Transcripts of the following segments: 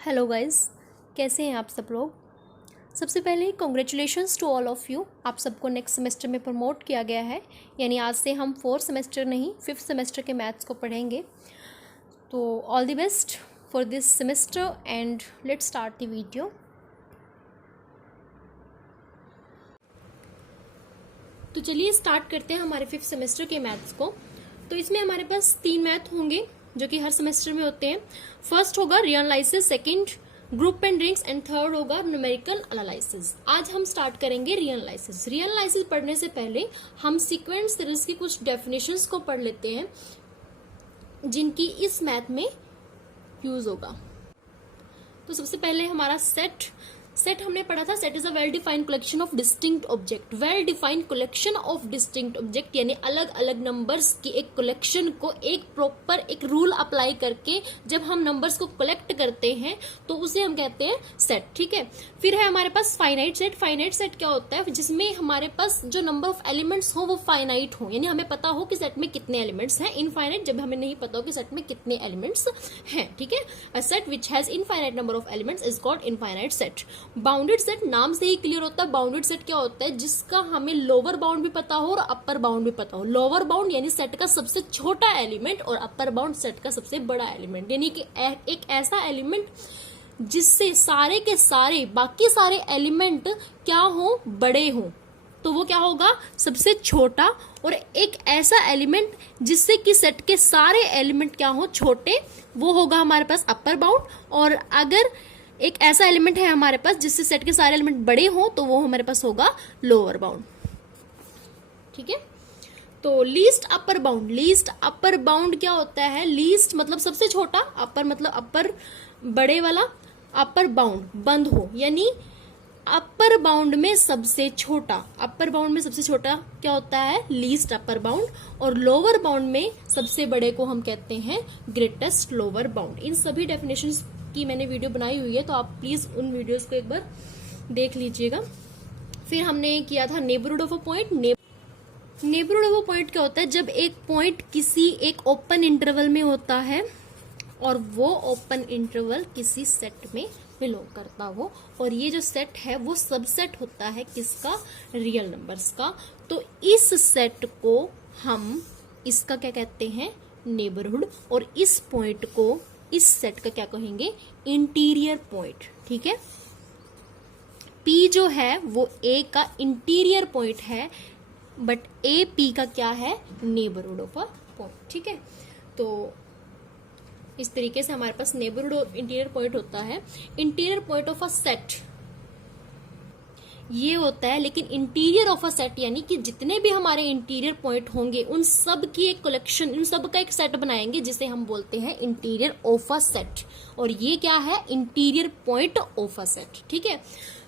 Hello guys, कैसे हैं आप सब लोग। सबसे पहले congratulations to all of you. आप सबको नेक्स्ट सेमेस्टर में प्रमोट किया गया है, यानी आज से हम 4th सेमेस्टर नहीं 5th सेमेस्टर के मैथ्स को पढ़ेंगे। तो all the best for this semester and let's start the video. तो चलिए स्टार्ट करते हैं हमारे 5th सेमेस्टर के मैथ्स को। तो इसमें हमारे पास 3 मैथ होंगे जो कि हर सेमेस्टर में होते हैं। फर्स्ट होगा real analysis, second group and rings and third होगा न्यूमेरिकल एनालिसिस। आज हम स्टार्ट करेंगे रियल एनालिसिस। रियल एनालिसिस पढ़ने से पहले हम सीक्वेंस सीरीज की कुछ डेफिनेशंस को पढ़ लेते हैं जिनकी इस मैथ में यूज होगा। तो सबसे पहले हमारा सेट हमने पढ़ा था। Set is a well defined collection of distinct object. Well defined collection of distinct object यानी अलग अलग नंबर्स की एक कलेक्शन को एक प्रॉपर एक रूल अप्लाई करके जब हम नंबर्स को कलेक्ट करते हैं तो उसे हम कहते हैं सेट। ठीक है, फिर है हमारे पास फाइनाइट सेट। फाइनाइट सेट क्या होता है? जिसमें हमारे पास जो नंबर ऑफ एलिमेंट्स हो वो फाइनाइट हो, यानी हमें पता हो कि सेट में कितने एलिमेंट्स हैं। इनफाइनाइट जब हमें नहीं पता हो कि सेट में कितने एलिमेंट्स हैं। ठीक है, a set which has infinite number of elements is called infinite set. Bounded set नाम से ही क्लियर होता है। बाउंडेड सेट क्या होता है? जिसका हमें लोअर बाउंड भी पता हो और अपर बाउंड भी पता हो। लोअर बाउंड यानी सेट का सबसे छोटा एलिमेंट और अपर बाउंड सेट का सबसे बड़ा एलिमेंट, यानी कि एक ऐसा एलिमेंट जिससे सारे के सारे बाकी सारे एलिमेंट क्या हो? बड़े हो, तो वो क्या होगा? सबसे छोटा। और एक ऐसा एलिमेंट जिससे कि सेट के सारे एलिमेंट क्या हो? छोटे, वो होगा हमारे पास अपर बाउंड। और अगर एक ऐसा एलिमेंट है हमारे पास जिससे सेट के सारे एलिमेंट बड़े हो तो वो हमारे पास होगा लोअर बाउंड। ठीक है, तो least upper bound. Least upper bound क्या होता है? लीस्ट मतलब सबसे छोटा, अपर मतलब अपर बड़े वाला, अपर बाउंड बंद हो, यानी अपर बाउंड में सबसे छोटा। अपर बाउंड में सबसे छोटा क्या होता है? Least upper bound. और लोअर बाउंड में सबसे बड़े को हम कहते हैं ग्रेटेस्ट लोअर बाउंड। इन सभी डेफिनेशंस की मैंने वीडियो बनाई हुई है, तो आप प्लीज उन वीडियोस को एक बार देख लीजिएगा। फिर हमने किया था neighbourhood of a point. Neighbourhood of a point क्या होता है? जब एक पॉइंट किसी एक ओपन इंटरवल में होता है और वो ओपन इंटरवल किसी सेट में बिलोंग करता हो, और ये जो सेट है वो सबसेट होता है किसका? रियल नंबर्स का। तो इस सेट को हम इसका क्या कहते हैं? नेबरहुड। और इस पॉइंट को, इस सेट का क्या कहेंगे? Interior point. ठीक है, P जो है वो A का इंटीरियर पॉइंट है, बट A P का क्या है? Neighbourhood of a point. ठीक है, तो इस तरीके से हमारे पास नेबरहुड और इंटीरियर पॉइंट होता है। Interior point of a set ये होता है, लेकिन इंटीरियर ऑफ अ सेट यानी कि जितने भी हमारे इंटीरियर पॉइंट होंगे उन सब की एक कलेक्शन, उन सब का एक सेट बनाएंगे जिसे हम बोलते हैं इंटीरियर ऑफ अ सेट। और ये क्या है? Interior point of a set. ठीक है,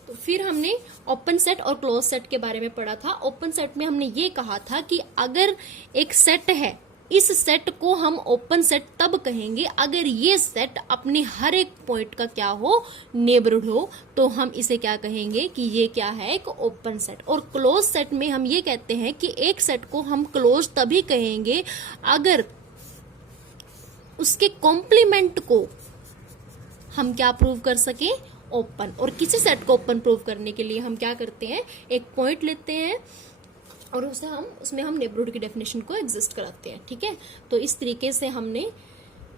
तो फिर हमने ओपन सेट और क्लोज सेट के बारे में पढ़ा था। ओपन सेट में हमने ये कहा था कि अगर एक सेट है, इस सेट को हम ओपन सेट तब कहेंगे अगर ये सेट अपने हर एक पॉइंट का क्या हो? नेबरहुड हो, तो हम इसे क्या कहेंगे कि ये क्या है? एक ओपन सेट। और क्लोज सेट में हम ये कहते हैं कि एक सेट को हम क्लोज तभी कहेंगे अगर उसके कॉम्प्लीमेंट को हम क्या प्रूव कर सके? ओपन। और किसी सेट को ओपन प्रूव करने के लिए हम क्या करते हैं? एक पॉइंट लेते हैं और उसमें हम नेबरहुड की डेफिनेशन को एग्जिस्ट कराते हैं। ठीक है, तो इस तरीके से हमने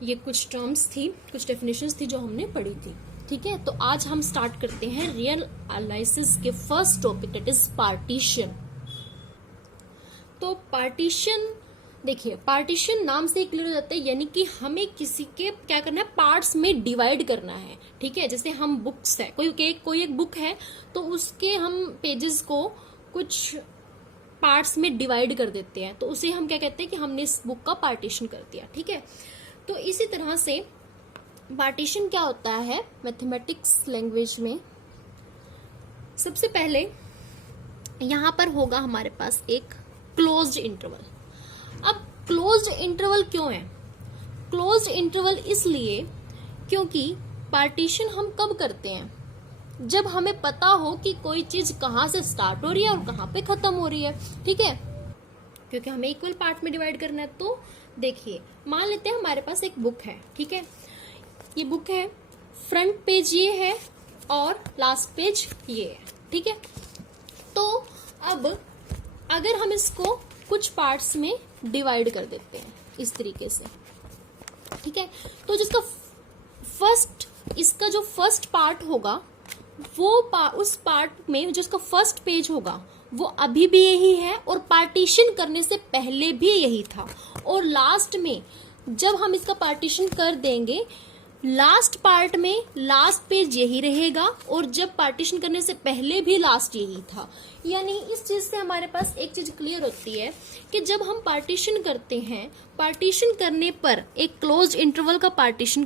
ये कुछ टर्म्स थी, कुछ डेफिनेशंस थी जो हमने पढ़ी थी। ठीक है, तो आज हम स्टार्ट करते हैं रियल एनालिसिस के first topic, that is partition. तो पार्टीशन, देखिए पार्टीशन नाम से क्लियर हो जाता है, यानी कि हमें किसी के क्या करना है? पार्ट्स में डिवाइड करना है। ठीक है, जैसे हम बुक्स है, कोई एक बुक है तो उसके हम पेजेस को कुछ पार्ट्स में डिवाइड कर देते हैं, तो उसे हम क्या कहते हैं कि हमने इस बुक का पार्टीशन कर दिया। ठीक है, तो इसी तरह से पार्टीशन क्या होता है मैथमेटिक्स लैंग्वेज में? सबसे पहले यहां पर होगा हमारे पास एक क्लोज्ड इंटरवल। अब क्लोज्ड इंटरवल क्यों है? क्लोज्ड इंटरवल इसलिए क्योंकि पार्टीशन हम कब करते हैं? जब हमें पता हो कि कोई चीज कहां से स्टार्ट हो रही है और कहां पे खत्म हो रही है। ठीक है, क्योंकि हमें इक्वल पार्ट में डिवाइड करना है। तो देखिए, मान लेते हैं हमारे पास एक बुक है। ठीक है, ये बुक है फ्रंट पेज ये है और लास्ट पेज ये है, ठीक है। तो अब अगर हम इसको कुछ पार्ट्स में डिवाइड कर देते हैं इस तरीके से, ठीक है, तो जिसका इसका जो फर्स्ट पार्ट होगा वो उस पार्ट में जो इसका फर्स्ट पेज होगा वो अभी भी यही है और पार्टीशन करने से पहले भी यही था, और लास्ट में जब हम इसका पार्टीशन कर देंगे लास्ट पार्ट में लास्ट पेज यही रहेगा और जब पार्टीशन करने से पहले भी लास्ट यही था। यानी इस चीज से हमारे पास एक चीज क्लियर होती है कि जब हम पार्टीशन करते हैं, पार्टीशन करने पर एक क्लोज्ड इंटरवल का पार्टीशन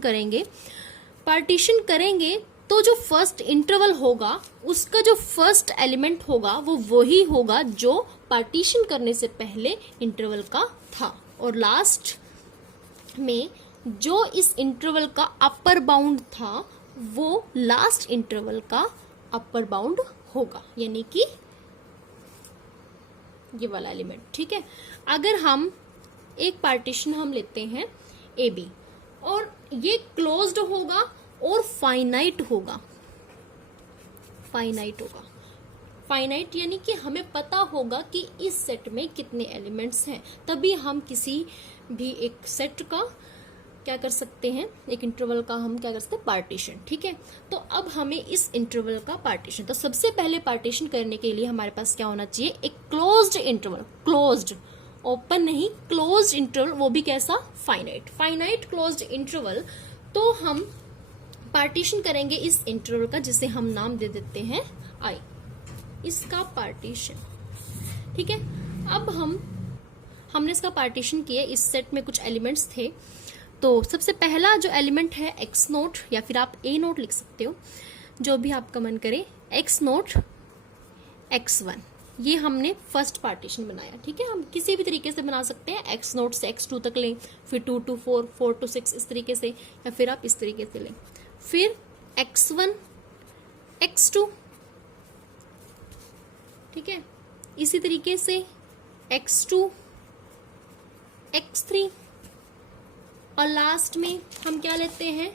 करेंगे तो जो फर्स्ट इंटरवल होगा उसका जो फर्स्ट एलिमेंट होगा वो वही होगा जो पार्टीशन करने से पहले इंटरवल का था, और लास्ट में जो इस इंटरवल का अपर बाउंड था वो लास्ट इंटरवल का अपर बाउंड होगा, यानी कि ये वाला एलिमेंट, ठीक है। अगर हम एक पार्टीशन हम लेते हैं ए बी और ये क्लोज्ड होगा और फाइनाइट होगा, फाइनाइट यानी कि हमें पता होगा कि इस सेट में कितने एलिमेंट्स हैं, तभी हम किसी भी एक सेट का क्या कर सकते हैं, एक इंटरवल का हम क्या कर सकते हैं, पार्टीशन, ठीक है। तो अब हमें इस इंटरवल का पार्टीशन, तो सबसे पहले पार्टीशन करने के लिए हमारे पास क्या होना चाहिए, एक क्लोज्ड इंटरवल, क्लोज्ड, ओपन नहीं, क्लोज्ड इंटरवल, वो भी कैसा, फाइनाइट क्लोज्ड इंटरवल। तो हम पार्टीशन करेंगे इस इंटरवल का जिसे हम नाम दे देते हैं आई, इसका पार्टीशन, ठीक है। अब हमने इसका पार्टीशन किया, इस सेट में कुछ एलिमेंट्स थे, तो सबसे पहला जो एलिमेंट है एक्स नोट, या फिर आप ए नोट लिख सकते हो, जो भी आपका मन करे, एक्स नोट x1, ये हमने फर्स्ट पार्टीशन बनाया, ठीक है। हम किसी भी तरीके से बना सकते हैं, एक्स नोट से x2 तक लें, फिर 2 to 4, 4 to 6 इस तरीके से, या फिर आप इस तरीके से लें, फिर x1 x2, ठीक है, इसी तरीके से x2 x3, और लास्ट में हम क्या लेते हैं,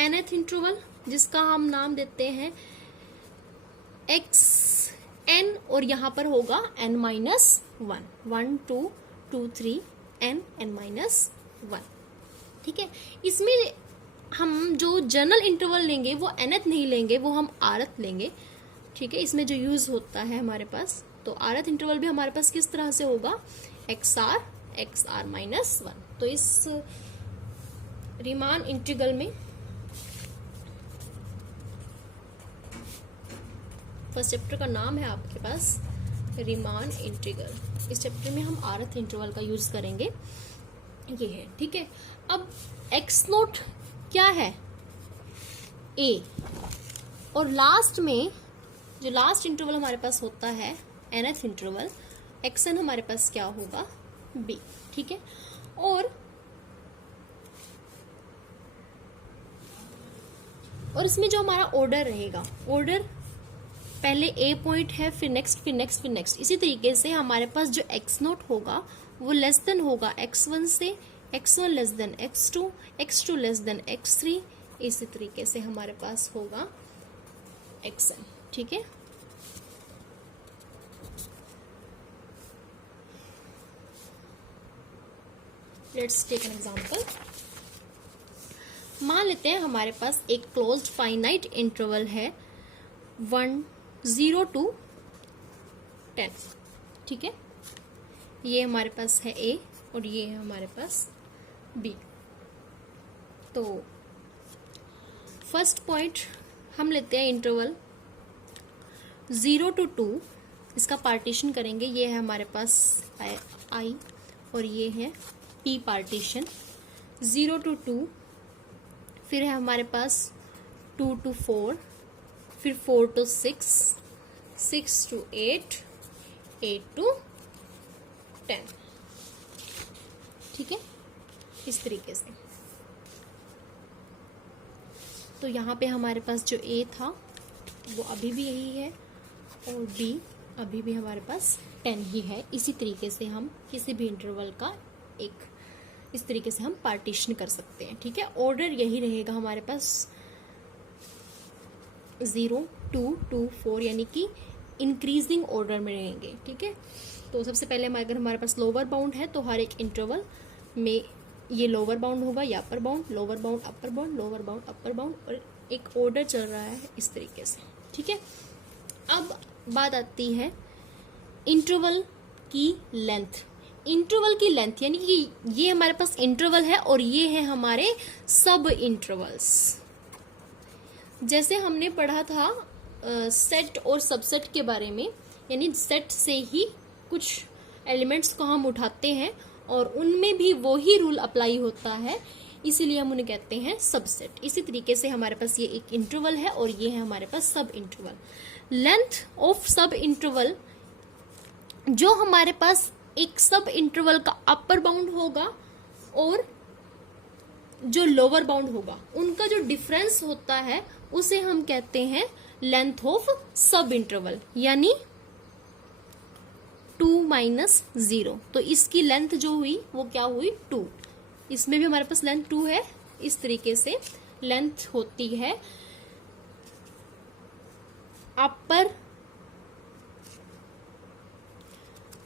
nth इंटरवल, जिसका हम नाम देते हैं xn, और यहां पर होगा n -1, 1 2 2 3 n -1, ठीक है। इसमें हम जो जनरल इंटरवल लेंगे वो nth नहीं लेंगे, वो हम rth लेंगे, ठीक है। इसमें जो यूज होता है हमारे पास, तो rth इंटरवल भी हमारे पास किस तरह से होगा, xr -1। तो इस रीमान इंटीग्रल में फर्स्ट चैप्टर का नाम है आपके पास रीमान इंटीग्रल, इस चैप्टर में हम rth इंटरवल का यूज करेंगे, ये है, ठीक है। अब x नोट क्या है, a, और लास्ट में जो लास्ट इंटरवल हमारे पास होता है nth इंटरवल, xn हमारे पास क्या होगा, b, ठीक है। और इसमें जो हमारा ऑर्डर रहेगा, ऑर्डर पहले ए पॉइंट है, फिर नेक्स्ट, फिर नेक्स्ट, फिर नेक्स्ट, इसी तरीके से हमारे पास जो एक्स नोट होगा वो लेस देन होगा x1 से, x1 less than x2, x2 less than x3, इसी तरीके से हमारे पास होगा xn, ठीक है। Let's take an example. मान लेते हैं हमारे पास एक क्लोज्ड फाइनाइट इंटरवल है 0 to 10, ठीक है। ये हमारे पास है A और ये है हमारे पास B। तो फर्स्ट पॉइंट हम लेते हैं इंटरवल 0 to 2, इसका पार्टीशन करेंगे, ये है हमारे पास I और ये है P पार्टीशन, 0 to 2, फिर है हमारे पास 2 to 4, फिर 4 to 6, 6 to 8, 8 to 10, ठीक है, इस तरीके से। तो यहाँ पे हमारे पास जो A था वो अभी भी यही है और B अभी भी हमारे पास 10 ही है। इसी तरीके से हम किसी भी इंटरवल का एक इस तरीके से हम पार्टीशन कर सकते हैं, ठीक है। ऑर्डर यही रहेगा हमारे पास 0 2 2 4 यानी कि इंक्रीजिंग ऑर्डर में रहेंगे। ठीक है, तो सबसे पहले अगर हमारे पास लोअर बाउंड है तो हर एक इंटरवल में ये लोअर बाउंड होगा या upper bound, lower bound upper bound, lower bound upper bound, और एक ऑर्डर चल रहा है इस तरीके से। ठीक है, अब बात आती है इंटरवल की लेंथ। इंटरवल की लेंथ यानी कि ये हमारे पास इंटरवल है और ये है हमारे सब इंटरवल्स। जैसे हमने पढ़ा था सेट और सबसेट के बारे में, यानी सेट से ही कुछ एलिमेंट्स को हम उठाते हैं और उनमें भी वो ही रूल अप्लाई होता है, इसीलिए हम उन्हें कहते हैं सबसेट। इसी तरीके से हमारे पास ये एक इंटरवल है और ये है हमारे पास sub interval. Length of sub interval, जो हमारे पास एक सब इंटरवल का अपर बाउंड होगा और जो लोअर बाउंड होगा, उनका जो डिफरेंस होता है उसे हम कहते हैं लेंथ ऑफ सब इंटरवल, यानी 2 - 0। तो इसकी लेंथ जो हुई वो क्या हुई 2। इसमें भी हमारे पास लेंथ 2 है। इस तरीके से लेंथ होती है upper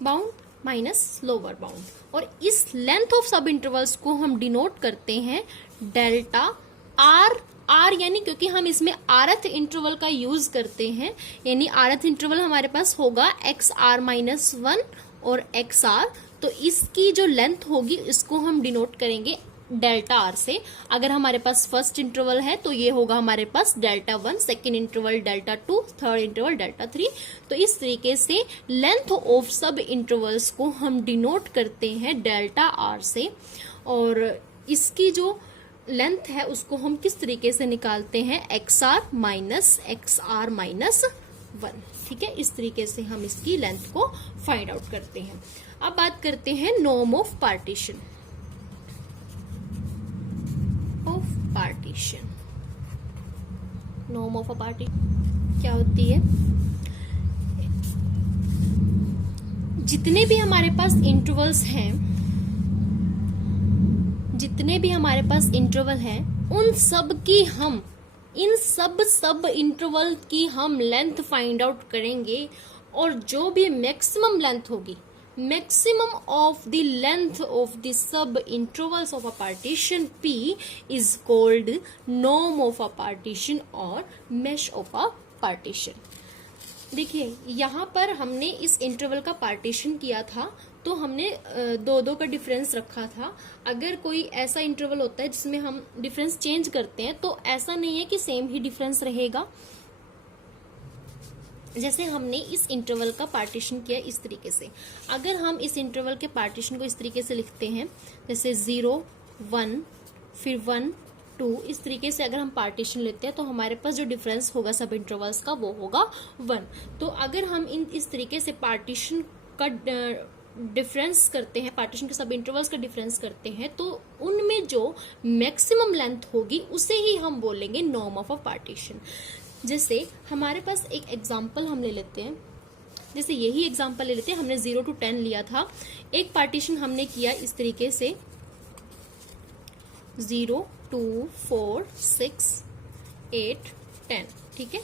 bound minus lower bound, और इस लेंथ ऑफ सब इंटरवल्स को हम डिनोट करते हैं डेल्टा आर। आर यानी क्योंकि हम इसमें आरथ इंटरवल का यूज करते हैं, यानी आरथ इंटरवल हमारे पास होगा XR-1 और XR, तो इसकी जो लेंथ होगी इसको हम डिनोट करेंगे डेल्टा आर से। अगर हमारे पास फर्स्ट इंटरवल है तो ये होगा हमारे पास delta 1, second interval delta 2, third interval delta 3। तो इस तरीके से लेंथ ऑफ सब इंटरवल्स को हम डिनोट करते हैं डेल्टा आर से, और इसकी जो लेंथ है उसको हम किस तरीके से निकालते हैं XR-1। ठीक है, इस तरीके से हम इसकी लेंथ को फाइंड आउट करते हैं। अब बात करते हैं norm of partition. Norm of a partition क्या होती है? जितने भी हमारे पास इंटरवल्स हैं, उन सब की हम इन सब इंटरवल की हम लेंथ फाइंड आउट करेंगे, और जो भी मैक्सिमम लेंथ होगी, maximum of the length of the sub intervals of a partition P is called norm of a partition or mesh of a partition। देखिए यहाँ पर हमने इस इंटरवल का पार्टीशन किया था तो हमने 2-2 का डिफरेंस रखा था। अगर कोई ऐसा इंटरवल होता है जिसमें हम डिफरेंस चेंज करते हैं तो ऐसा नहीं है कि सेम ही डिफरेंस रहेगा। जैसे हमने इस इंटरवल का पार्टीशन किया इस तरीके से, अगर हम इस इंटरवल के पार्टीशन को इस तरीके से लिखते हैं, जैसे 0 1 फिर 1 2, इस तरीके से अगर हम पार्टीशन लेते हैं तो हमारे पास जो डिफरेंस होगा सब इंटरवल्स का वो होगा 1। तो अगर हम इस तरीके से पार्टीशन का डिफरेंस करते हैं, पार्टीशन के सब इंटरवल्स का डिफरेंस करते हैं, तो उनमें जो मैक्सिमम लेंथ होगी उसे ही हम बोलेंगे नॉर्म ऑफ अ पार्टीशन। जैसे हमारे पास एक एग्जाम्पल हम ले लेते हैं, जैसे यही एग्जाम्पल ले लेते हैं, हमने 0 to 10 लिया था। एक पार्टीशन हमने किया इस तरीके से 0 2 4 6 8 10। ठीक है,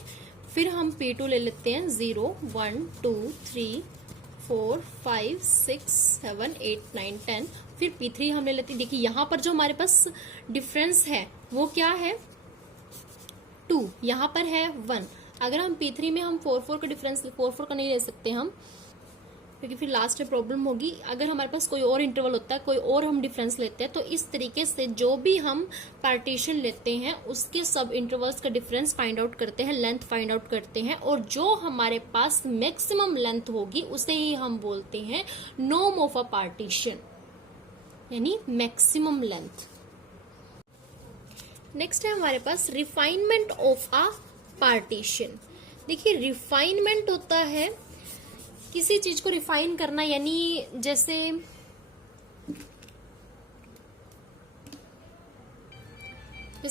फिर हम P2 ले लेते हैं 0 1 2 3 4 5 6 7 8 9 10। फिर P3 हम ले लेते हैं। देखिए यहाँ पर जो हमारे पास डिफरेंस है वो क्या है 2, यहाँ पर है 1। अगर हम P3 में हम 4 का डिफरेंस 4 का नहीं ले सकते हम, क्योंकि फिर लास्ट में प्रॉब्लम होगी। अगर हमारे पास कोई और इंटरवल होता है, कोई और हम डिफरेंस लेते हैं, तो इस तरीके से जो भी हम पार्टीशन लेते हैं उसके सब इंटरवल्स का डिफरेंस फाइंड आउट करते हैं, लेंथ फाइंड आउट करते हैं, और जो हमारे पास मैक्सिमम लेंथ होगी उसे ही हम बोलते हैं नॉर्म ऑफ अ पार्टीशन, यानी मैक्सिमम लेंथ। नेक्स्ट है हमारे पास रिफाइनमेंट ऑफ अ पार्टीशन। देखिए रिफाइनमेंट होता है किसी चीज को रिफाइन करना, यानी जैसे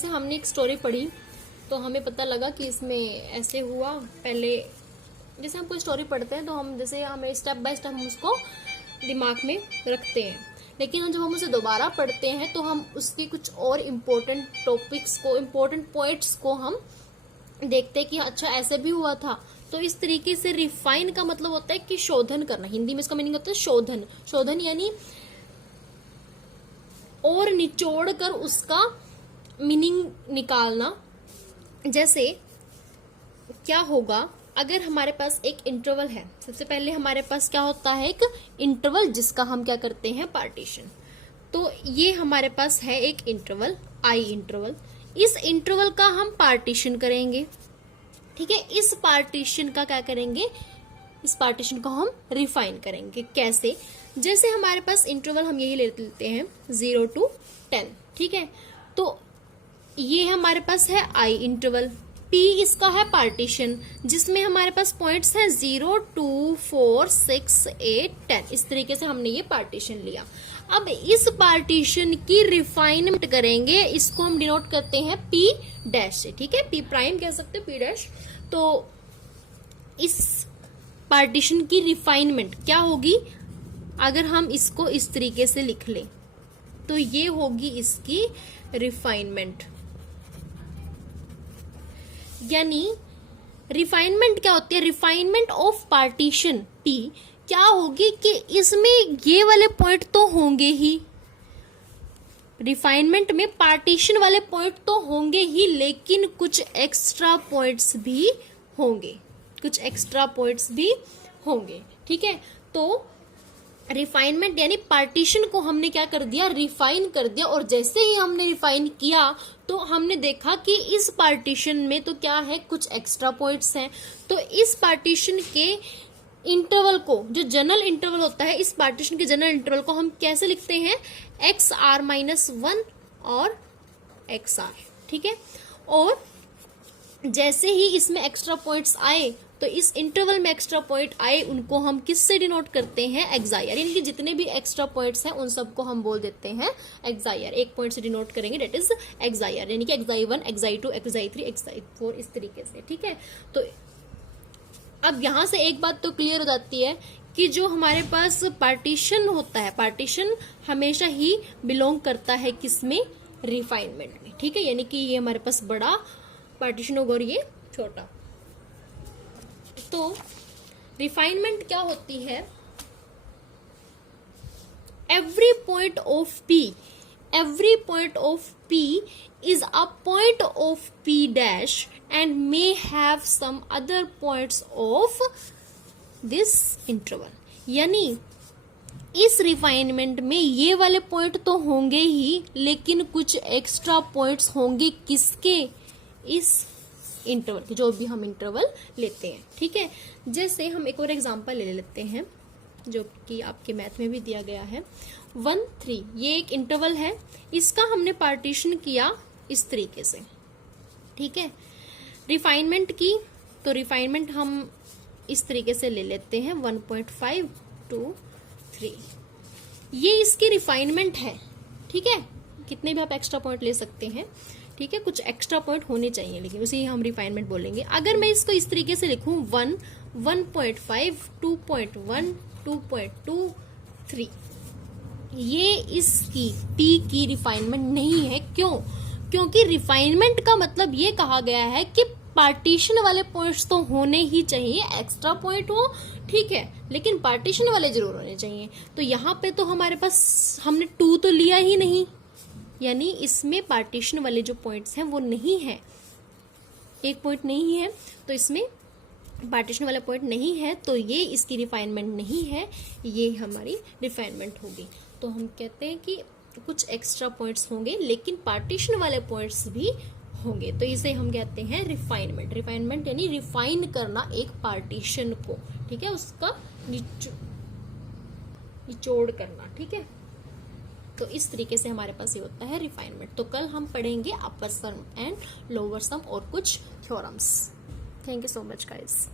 हमने एक स्टोरी पढ़ी तो हमें पता लगा कि इसमें ऐसे हुआ। पहले जैसे हम कोई स्टोरी पढ़ते हैं तो हम जैसे हमें स्टेप बाय स्टेप हम उसको दिमाग में रखते हैं, लेकिन जब हम उसे दोबारा पढ़ते हैं तो हम उसके कुछ और इम्पोर्टेंट टॉपिक्स को, इम्पोर्टेंट पॉइंट्स को हम देखते हैं कि अच्छा ऐसे भी हुआ था। तो इस तरीके से रिफाइन का मतलब होता है कि शोधन करना, हिंदी में इसका मीनिंग होता है शोधन। शोधन यानी और निचोड़ कर उसका मीनिंग निकालना। जैसे क्या होगा अगर हमारे पास एक इंटरवल है, सबसे पहले हमारे पास क्या होता है, एक इंटरवल जिसका हम क्या करते हैं, पार्टीशन। तो ये हमारे पास है एक इंटरवल, आई इंटरवल। इस इंटरवल का हम पार्टीशन करेंगे, ठीक है। इस पार्टीशन का क्या करेंगे, इस पार्टीशन को हम रिफाइन करेंगे। कैसे, जैसे हमारे पास इंटरवल हम यही ले लेते हैं 0 to 10, ठीक है। तो ये हमारे पास है आई इंटरवल, P इसका है पार्टीशन जिसमें हमारे पास पॉइंट्स हैं 0, 2, 4, 6, 8, 10। इस तरीके से हमने ये पार्टीशन लिया। अब इस पार्टीशन की रिफाइनमेंट करेंगे, इसको हम डिनोट करते हैं P डैश से, ठीक है। P प्राइम कह सकते हैं, P डैश। तो इस पार्टीशन की रिफाइनमेंट क्या होगी, अगर हम इसको इस तरीके से लिख लें तो ये होगी इसकी रिफाइनमेंट। यानी रिफाइनमेंट क्या होती है, रिफाइनमेंट ऑफ पार्टीशन P क्या होगी कि इसमें ये वाले पॉइंट तो होंगे ही, रिफाइनमेंट में पार्टीशन वाले पॉइंट तो होंगे ही, लेकिन कुछ एक्स्ट्रा पॉइंट्स भी होंगे, कुछ एक्स्ट्रा पॉइंट्स भी होंगे, ठीक है। तो रिफाइनमेंट यानी पार्टीशन को हमने क्या कर दिया, रिफाइन कर दिया। और जैसे ही हमने रिफाइन किया तो हमने देखा कि इस पार्टीशन में तो क्या है, कुछ एक्स्ट्रा पॉइंट्स हैं। तो इस पार्टीशन के इंटरवल को, जो जनरल इंटरवल होता है, इस पार्टीशन के जनरल इंटरवल को हम कैसे लिखते हैं, XR-1 और XR, ठीक है। और जैसे ही इसमें एक्स्ट्रा पॉइंट्स आए, तो इस इंटरवल में एक्स्ट्रा पॉइंट आए, उनको हम किससे डिनोट करते हैं, एक्सायर। यानी कि जितने भी एक्स्ट्रा पॉइंट्स हैं उन सबको हम बोल देते हैं एक्सायर। एक पॉइंट से डिनोट करेंगे, डेट इज एक्सायर। यानी कि XI1, XI2, XI3, XI4 इस तरीके से, ठीक है। तो अब यहां से एक बात तो क्लियर हो जाती है कि जो हमारे पास पार्टीशन होता है, पार्टीशन हमेशा ही बिलोंग करता है किसमें, रिफाइनमेंट में, ठीक है। यानी कि ये हमारे पास बड़ा पार्टीशन होगा और ये छोटा। तो रिफाइनमेंट क्या होती है, every point of P is a point of P dash and may have some other points of this interval। यानी इस रिफाइनमेंट में ये वाले पॉइंट तो होंगे ही, लेकिन कुछ एक्स्ट्रा पॉइंट्स होंगे किसके, इस इंटरवल के, जो भी हम इंटरवल लेते हैं, ठीक है। जैसे हम एक और एग्जांपल ले लेते हैं जो कि आपके मैथ में भी दिया गया है, 1, 3। ये एक इंटरवल है, इसका हमने पार्टीशन किया इस तरीके से, ठीक है। रिफाइनमेंट की, तो रिफाइनमेंट हम इस तरीके से ले लेते हैं 1.5, 2, 3। ये इसकी रिफाइनमेंट है, ठीक है। कितने भी आप एक्स्ट्रा पॉइंट ले सकते हैं, ठीक है। कुछ एक्स्ट्रा पॉइंट होने चाहिए, लेकिन उसे हम रिफाइनमेंट बोलेंगे। अगर मैं इसको इस तरीके से लिखूं 1, 1.5, 2.1, 2.2, 3, ये इसकी P की रिफाइनमेंट नहीं है। क्यों? क्योंकि रिफाइनमेंट का मतलब ये कहा गया है कि पार्टीशन वाले पॉइंट्स तो होने ही चाहिए, एक्स्ट्रा पॉइंट हो ठीक है, लेकिन पार्टीशन वाले जरूर होने चाहिए। तो यहाँ पे तो हमारे पास हमने 2 तो लिया ही नहीं, यानी इसमें पार्टीशन वाले जो पॉइंट्स हैं वो नहीं है, एक पॉइंट नहीं है, तो इसमें पार्टीशन वाला पॉइंट नहीं है, तो ये इसकी रिफाइनमेंट नहीं है, ये हमारी रिफाइनमेंट होगी। तो हम कहते हैं कि कुछ एक्स्ट्रा पॉइंट्स होंगे लेकिन पार्टीशन वाले पॉइंट्स भी होंगे, तो इसे हम कहते हैं रिफाइनमेंट। रिफाइनमेंट यानी रिफाइन करना एक पार्टीशन को, ठीक है, उसका निचोड़ करना, ठीक है। तो इस तरीके से हमारे पास ये होता है रिफाइनमेंट। तो कल हम पढ़ेंगे अपर सम एंड लोअर सम और कुछ theorems. Thank you so much guys.